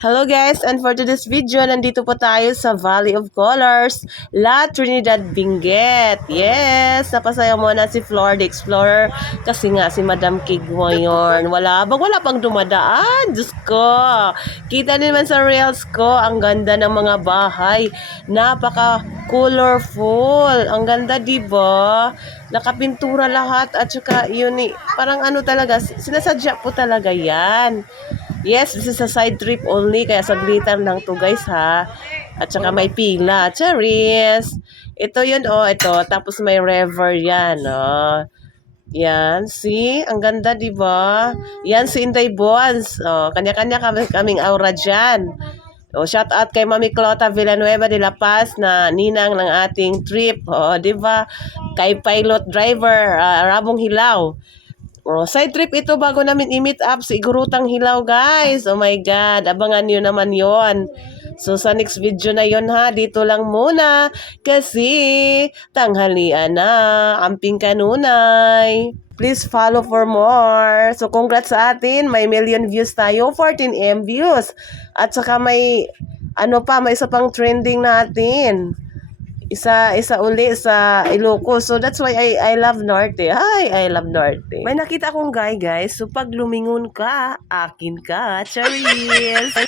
Hello guys, and for today's video, nandito po tayo sa Valley of Colors, La Trinidad, Benguet. Yes, napasaya mo na si Flor the Explorer kasi nga si Madam Kig ngayon. Wala pang dumadaan. Diyos ko. Kita naman sa reels ko, ang ganda ng mga bahay. Napaka colorful. Ang ganda, diba? Nakapintura lahat at saka yun parang ano talaga, sinasadya po talaga yan. Yes, this is a side trip only, kaya saglitan lang to guys ha. At saka may pila, cherries. Ito yun ito. Tapos may river yan Yan, see? Ang ganda, di ba? Yan si Inday Bonds. Kanya-kanya kaming aura dyan. Shout out kay Mami Clota Villanueva de La Paz na ninang ng ating trip. Di ba? Kay pilot driver, Rabong Hilaw. Side trip ito bago namin i-meet up sa Igurutang Hilaw, guys. Oh my God, abangan nyo naman yon. So, sa next video na yon ha, dito lang muna. Kasi, tanghalian na, amping kanunay. Please follow for more. So, congrats sa atin. May million views tayo, 14M views. At saka may, may isa pang trending natin. Isa uli sa Ilocos. So that's why I love Norte. Hi, I love Norte. May nakita akong guys. So pag lumingon ka, akin ka. Cheers!